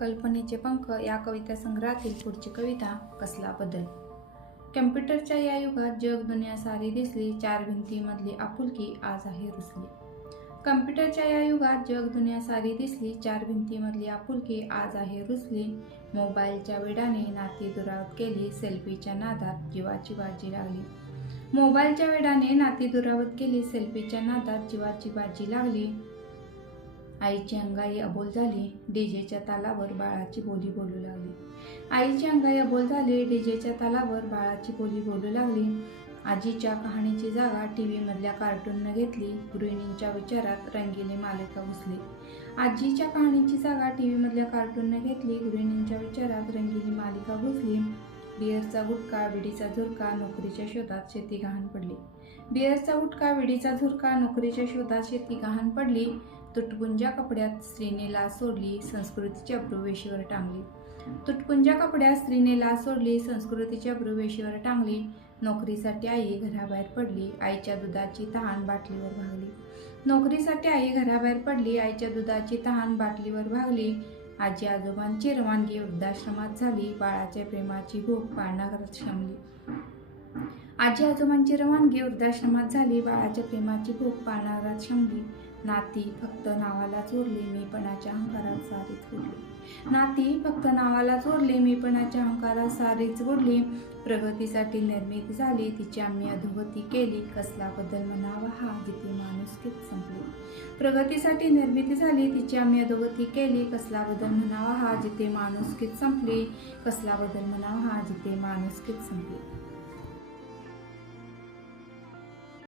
कल्पनेचे पंख या कविता संग्रहातील पुढची कविता कसला बदल? कम्प्युटरच्या या युगात जग दुनिया सारी दिसली चार भिंतीमधली आपुलकी आज आहे रुसली. कम्प्युटरच्या या युगात जग दुनिया सारी दिसली चार भिंतीमधली आपुलकी आज आहे रुसली. मोबाईलच्या वेडाने नाती दुरावत केली सेल्फीच्या नादात जीवाची बाजी लागली. मोबाईलच्या वेडाने नाती दुरावत केली सेल्फीच्या नादात जीवाची बाजी लागली. आईची अंगाई अबोल झाली डीजेच्या तालावर बाळाची बोली बोलू लागली. आईची अंगाई अबोल झाली डीजेच्या तालावर बाळाची बोली बोलू लागली. आजीच्या कहाणीची जागा टी व्हीमधल्या कार्टूननं घेतली गृहिणींच्या विचारात रंगीली मालिका घुसली. आजीच्या कहाणीची जागा टी व्हीमधल्या कार्टूननं घेतली गृहिणींच्या विचारात रंगीली मालिका घुसली. बिअरचा गुटका विडीचा झुरका नोकरीच्या शोधात शेती गहाण पडली. बिअरचा गुटका विडीचा झुरका नोकरीच्या शोधात शेती गहाण पडली. तुटपुंजा कपड्यात स्त्रीने लाच सोडली संस्कृतीच्या प्रवेशीवर टांगली. तुटपुंजा कपड्यात स्त्रीने लाच सोडली संस्कृतीच्या प्रवेशीवर टांगली. नोकरीसाठी आई घराबाहेर पडली आईच्या दुधाची तहान बाटलीवर भागली. नोकरीसाठी आई घराबाहेर पडली आईच्या दुधाची तहान बाटलीवर भागली. आजी आजोबांची रवानगी वृद्धाश्रमात झाली बाळाच्या प्रेमाची भूक पाळणाघरात शमली. आजी आजोबांची रवानगी वृद्धाश्रमात झाली. बाळाच्या प्रेमाची भूक पाळणारा शमली नाती फक्त नावाला चोरले मीपणाच्या अहंकारात सारीच बुडली नाती फक्त नावाला चोरले मीपणाच्या अहंकारात सारीच बुडली प्रगतीसाठी निर्मिती झाली तिची आम्ही अधोगती केली. कसला बदल म्हणावा हा जिथे माणुसकीत संपली. प्रगतीसाठी निर्मिती झाली तिची आम्ही अधोगती केली. कसला बदल म्हणावा हा जिथे माणुसकीत संपली. कसला बदल म्हणावा हा जिथे माणुसकीत संपली.